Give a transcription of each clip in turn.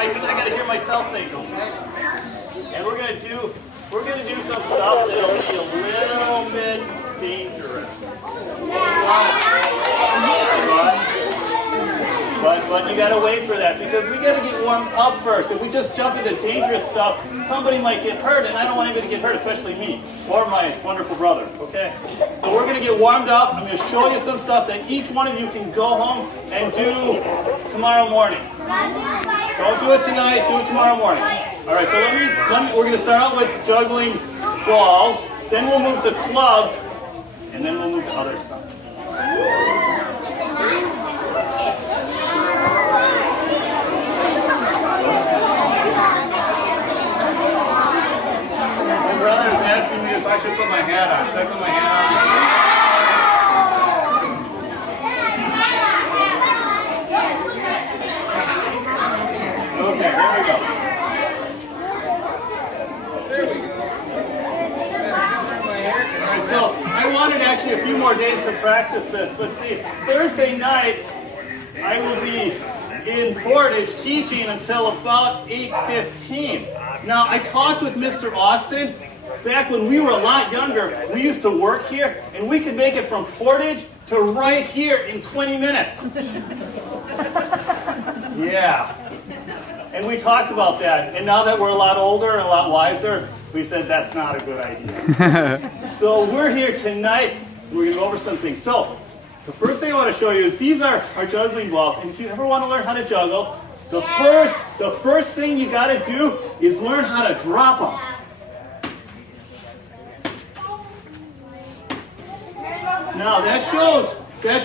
mic because I gotta hear myself think, okay? And we're gonna do some stuff that'll be a little bit dangerous. But you gotta wait for that because we gotta get warmed up first. If we just jump into dangerous stuff, somebody might get hurt, and I don't want anybody to get hurt, especially me or my wonderful brother, okay? So we're gonna get warmed up. I'm gonna show you some stuff that each one of you can go home and do tomorrow morning. Don't do it tonight, do it tomorrow morning. All right, so we're gonna start out with juggling balls, then we'll move to clubs, and then we'll move to other stuff. My brother is asking me if I should put my hat on. Should I put my hat on? Okay, there we go. So I wanted actually a few more days to practice this, but see, Thursday night I will be in Portage teaching until about 8:15. Now I talked with Mr. Austin. Back when we were a lot younger, we used to work here, and we could make it from Portage to right here in 20 minutes. Yeah. And we talked about that, and now that we're a lot older and a lot wiser, we said that's not a good idea. So we're here tonight, and we're going to go over some things. So the first thing I want to show you is these are our juggling balls, and if you ever want to learn how to juggle, the first thing you got to do is learn how to drop them. Now that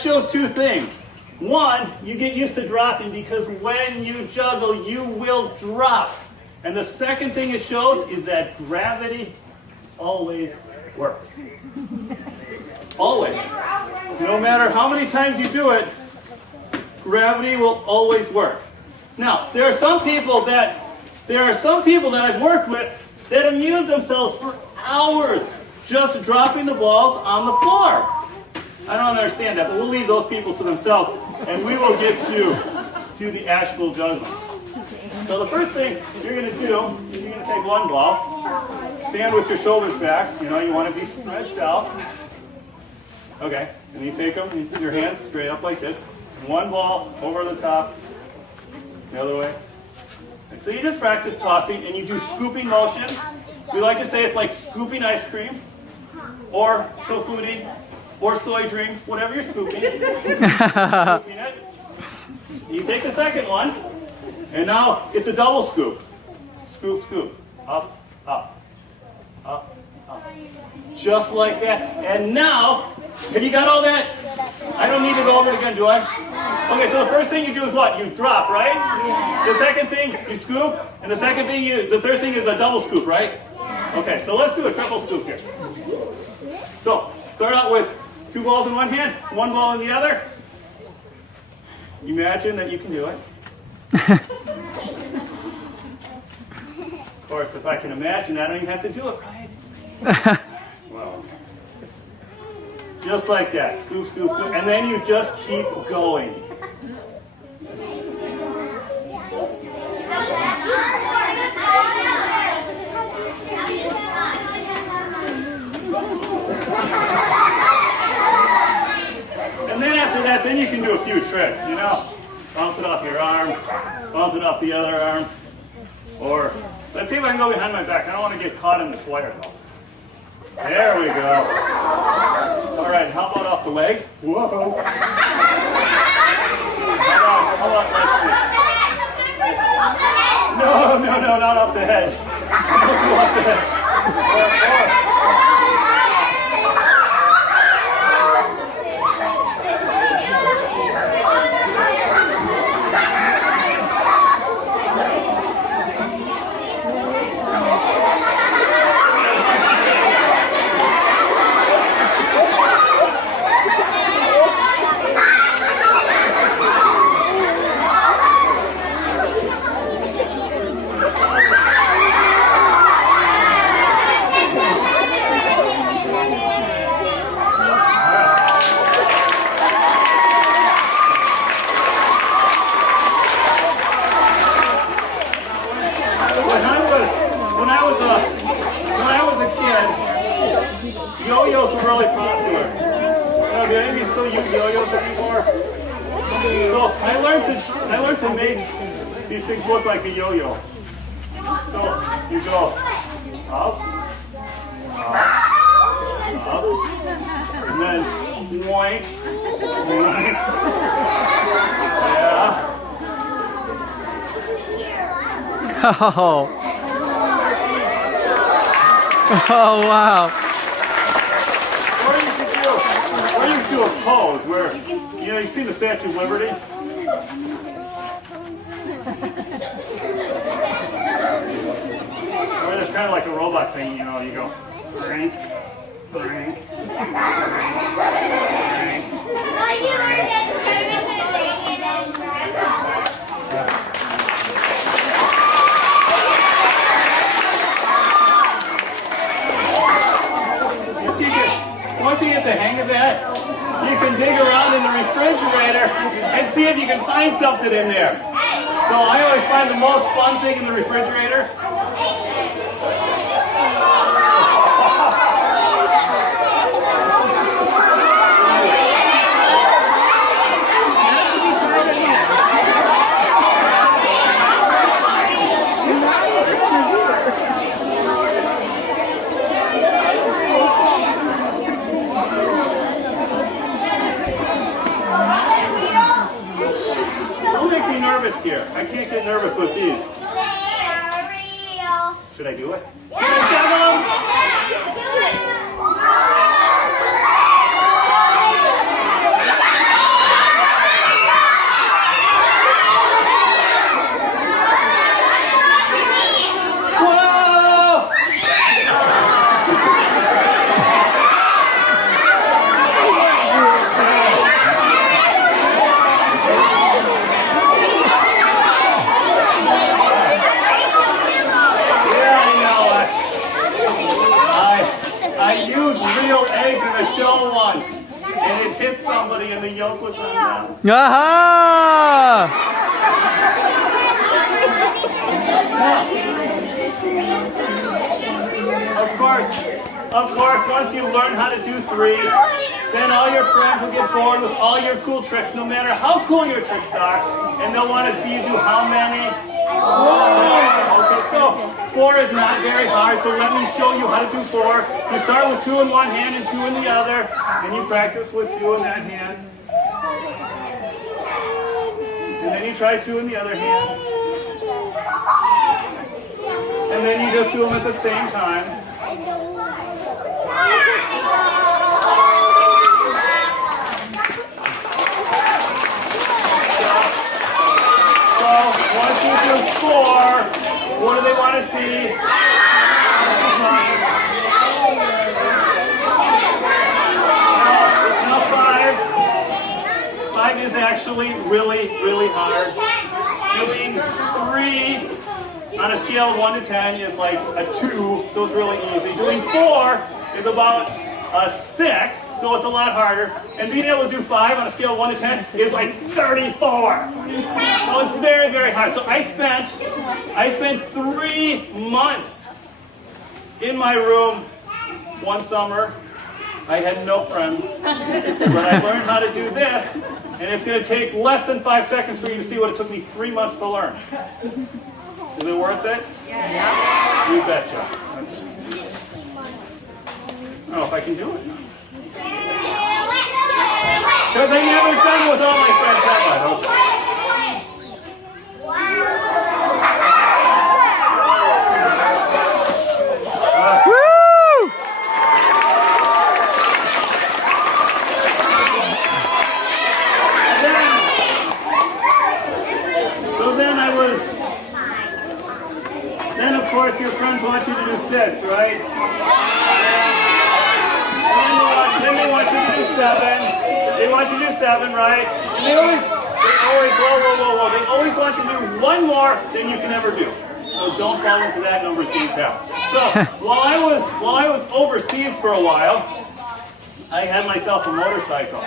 shows two things. One, you get used to dropping because when you juggle, you will drop. And the second thing it shows is that gravity always works. Always. No matter how many times you do it, gravity will always work. Now, there are some people that I've worked with that amuse themselves for hours just dropping the balls on the floor. I don't understand that, but we'll leave those people to themselves, and we will get to the actual juggling. So the first thing you're going to do is you're going to take one ball, stand with your shoulders back. You know, you want to be stretched out. Okay, and you take them, and you put your hands straight up like this. One ball over the top, the other way. And so you just practice tossing, and you do scooping motions. We like to say it's like scooping ice cream, or tofuti, or soy drink, whatever you're scooping. Scooping it. You take the second one, and now it's a double scoop. Scoop, scoop. Up, up, up, up. Just like that. And now, have you got all that? I don't need to go over it again, do I? Okay, so the first thing you do is what? You drop, right? The second thing, you scoop. And the third thing is a double scoop, right? Okay, so let's do a triple scoop here. So, start out with 2 balls in one hand, 1 ball in the other. Imagine that you can do it. Of course, if I can imagine, I don't even have to do it, right? Well, just like that. Scoop, scoop, scoop. And then you just keep going. And then after that, then you can do a few tricks, you know? Bounce it off your arm, bounce it off the other arm. Or, let's see if I can go behind my back. I don't want to get caught in this wire, though. There we go. All right, how about off the leg? Whoa. How about, let's see. No, not off the head. Don't go off the head. to make these things look like a yo-yo. So you go up, up, and then boink, boink. Yeah. Oh. Oh, wow. Or you could do a pose where, you see the Statue of Liberty? Where there's kind of like a robot thing, you go, ring, ring, ring, ring. Once you get the hang of that, you can dig around in the refrigerator and see if you can find something in there. So I always find the most fun thing in the refrigerator. Here. I can't get nervous with these. Should I do it? Once, and it hit somebody and the yolk was on them. Aha! Of course, once you learn how to do 3, then all your friends will get bored with all your cool tricks, no matter how cool your tricks are, and they'll want to see you do how many? Okay, so 4 is not very hard, so let me show you how to do 4. You start with 2 in one hand and 2 in the other, and you practice with 2 in that hand. And then you try 2 in the other hand. And then you just do them at the same time. So once you do 4, what do they want to see? Now 5 is actually really, really hard. Doing 3 on a scale of 1 to 10 is like a 2, so it's really easy. Doing 4 is about a 6, so it's a lot harder. And being able to do 5 on a scale of 1 to 10 is like 34. So it's very, very hard. So I spent 3 months in my room one summer. I had no friends, but I learned how to do this, and it's going to take less than 5 seconds for you to see what it took me 3 months to learn. Is it worth it? Yeah. You betcha. I don't know if I can do it. Because I've never done it with all my friends that much. Then of course your friends want you to do 6, right? Then they want you to do 7. They want you to do 7, right? And they always want you to do 1 more than you can ever do. So don't fall into that numbers game trap. So while I was overseas for a while, I had myself a motorcycle,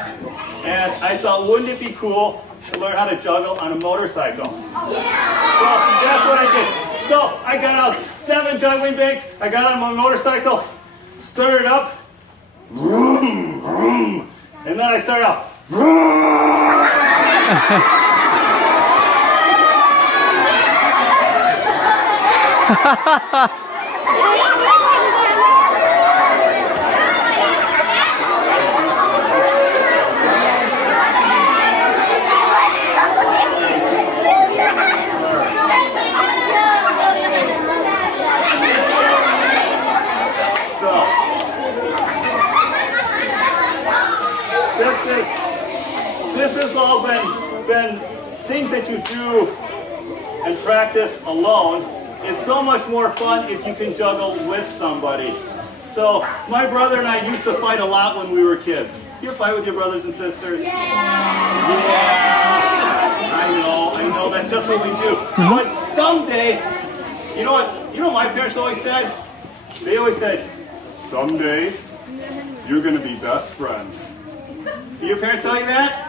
and I thought, wouldn't it be cool to learn how to juggle on a motorcycle? So that's what I did. So I got out 7 juggling bags, I got on my motorcycle, started up, vroom, vroom, and then I started out, vroom. This has all been things that you do and practice alone. It's so much more fun if you can juggle with somebody. So my brother and I used to fight a lot when we were kids. You fight with your brothers and sisters? Yeah. I know, that's just what we do. But someday, you know what my parents always said? They always said, someday you're gonna be best friends. Do your parents tell you that?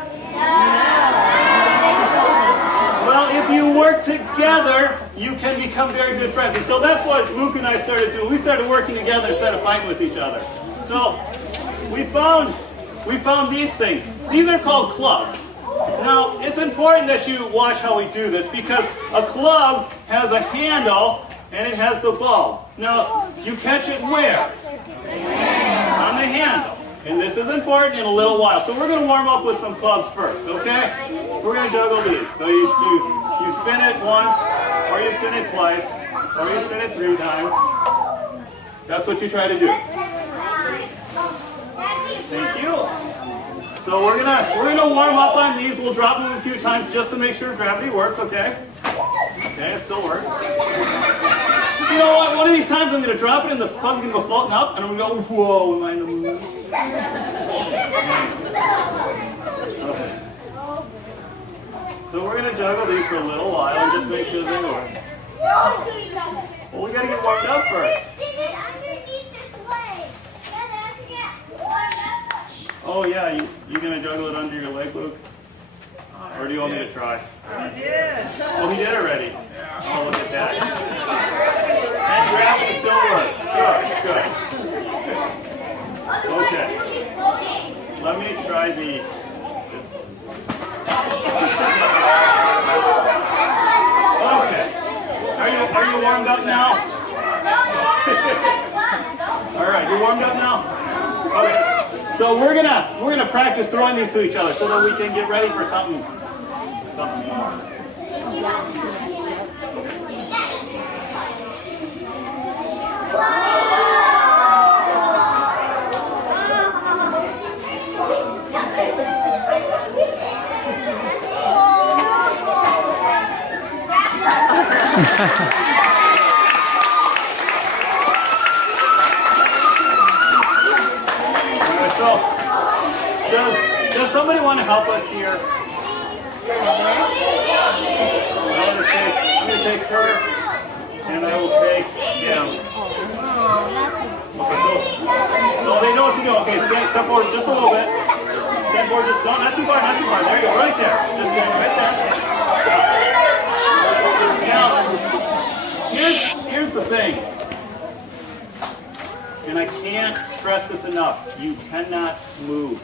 Well, if you work together, you can become very good friends. And so that's what Luke and I started doing. We started working together instead of fighting with each other. So we found these things. These are called clubs. Now, it's important that you watch how we do this because a club has a handle and it has the ball. Now, you catch it where? On the handle. And this is important in a little while. So we're going to warm up with some clubs first, okay? We're going to juggle these. So you spin it once, or you spin it twice, or you spin it 3 times. That's what you try to do. Thank you. So we're gonna warm up on these. We'll drop them a few times just to make sure gravity works, okay? Okay, it still works. You know what? One of these times I'm going to drop it and the club's going to go floating up and I'm going to go, whoa, am I in the mood? Okay. So we're going to juggle these for a little while and just make sure they work. Well, we got to get warmed up first. Oh yeah, you going to juggle it under your leg, Luke? Or do you want me to try? He did. Oh, he did already? Oh, look at that. And gravity still works. Good. Okay. Let me try this. Okay. Are you warmed up now? All right, you're warmed up now? Okay. So we're gonna practice throwing these to each other so that we can get ready for something more. So, does somebody want to help us here? I'm going to take her, and I will take him. Okay, so they know what to do. Okay, step forward just a little bit. Step forward just, no, not too far, not too far. There you go, right there. Just right there. Now, here's the thing. And I can't stress this enough. You cannot move.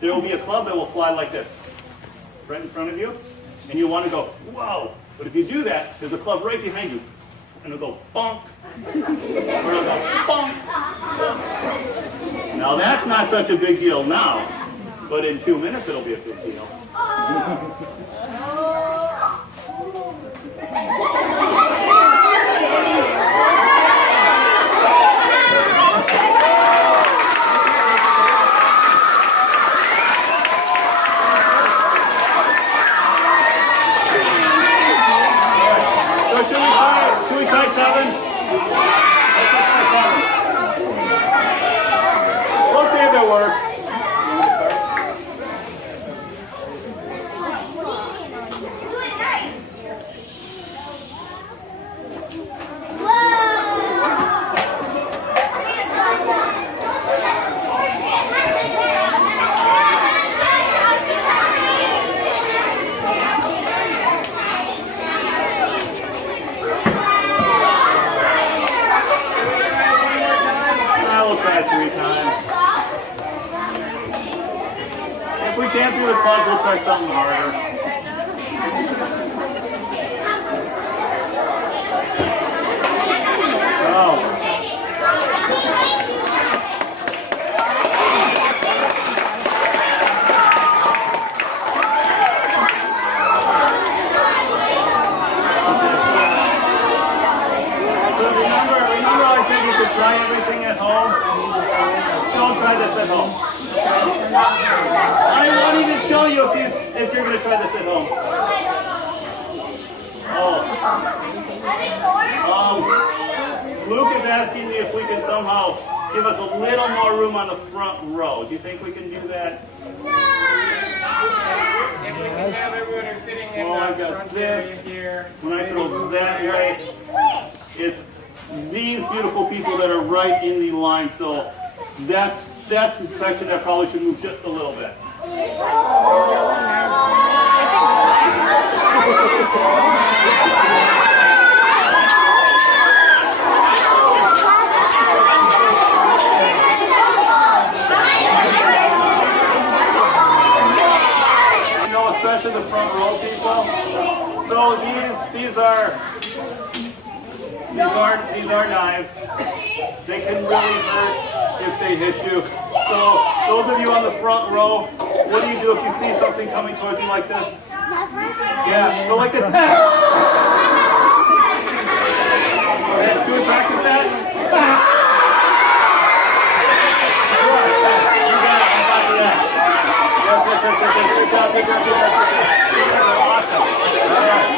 There will be a club that will fly like this, right in front of you, and you want to go, whoa. But if you do that, there's a club right behind you, and it'll go bonk, or it'll go bonk. Now that's not such a big deal now, but in 2 minutes it'll be a big deal. If we can't do the clubs, we'll try something harder. to try this at home. Oh. Luke is asking me if we can somehow give us a little more room on the front row. Do you think we can do that? If we can have everyone who's sitting in Well, I've the got front this. area here. When I throw that way, it's these beautiful people that are right in the line. So that's the section that probably should move just a little bit. Especially the front row people. So these are knives. They can really hurt if they hit you. So those of you on the front row, what do you do if you see something coming towards you like this? Yeah, go like this. Okay, do we practice that? Good job, good job, good job. Awesome. All right.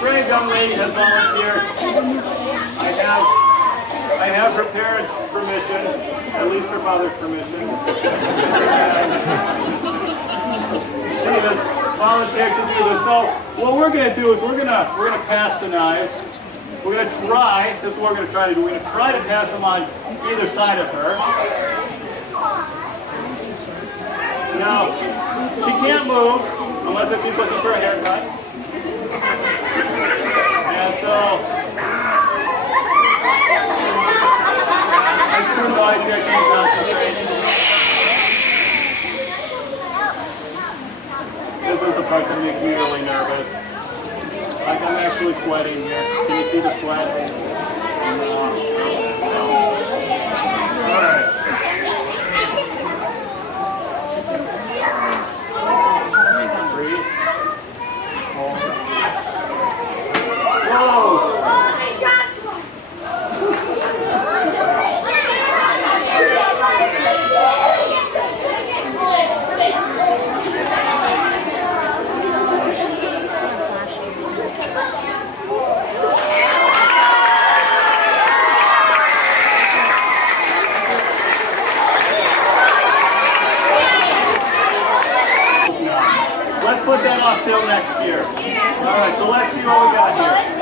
Brave young lady has volunteered. I have her parents' permission, at least her father's permission. She has volunteered to do this. So what we're going to do is we're going to pass the knives. We're going to try. This is what we're going to try to do. We're going to try to pass them on either side of her. Now, she can't move unless if she's looking for a haircut. And so, it's too noisy, I can't concentrate. This is the part that makes me really nervous. Like I'm actually sweating here. Can you see the sweat? All right. Let's put that off till next year. All right, so let's see what we got here.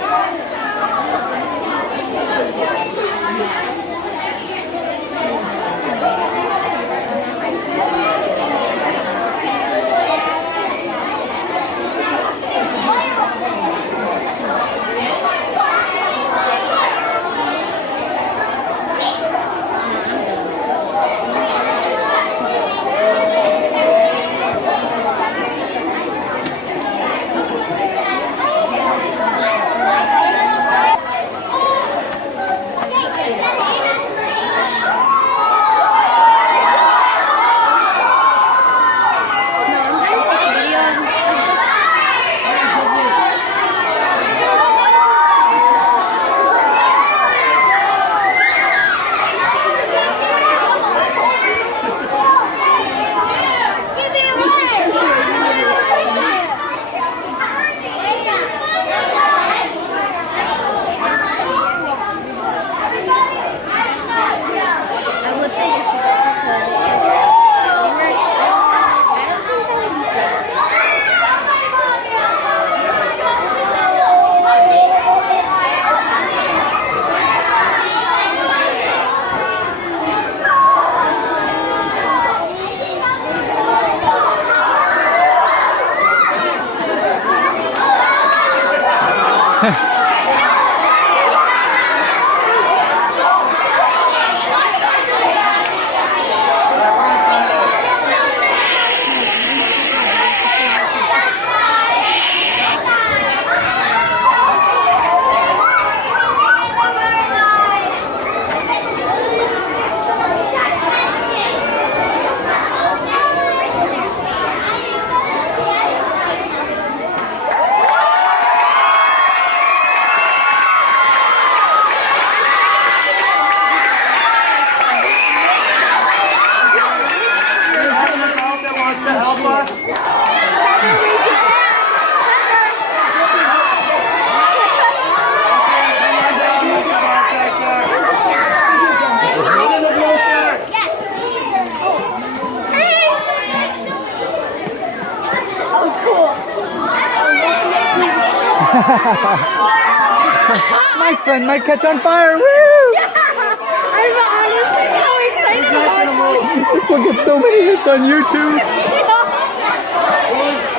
My friend might catch on fire. Woo! I'm honestly so excited about This will get so many hits on YouTube.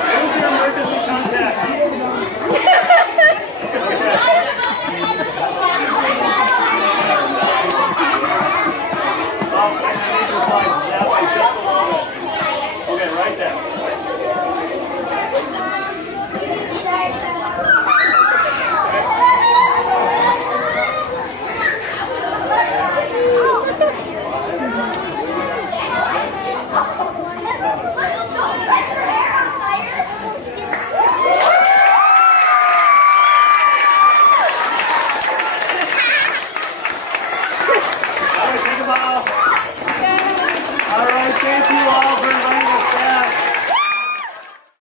Who's your emergency contact? Oh, I need your slide. Yeah, like just below. Okay, right there. All right, thank you all.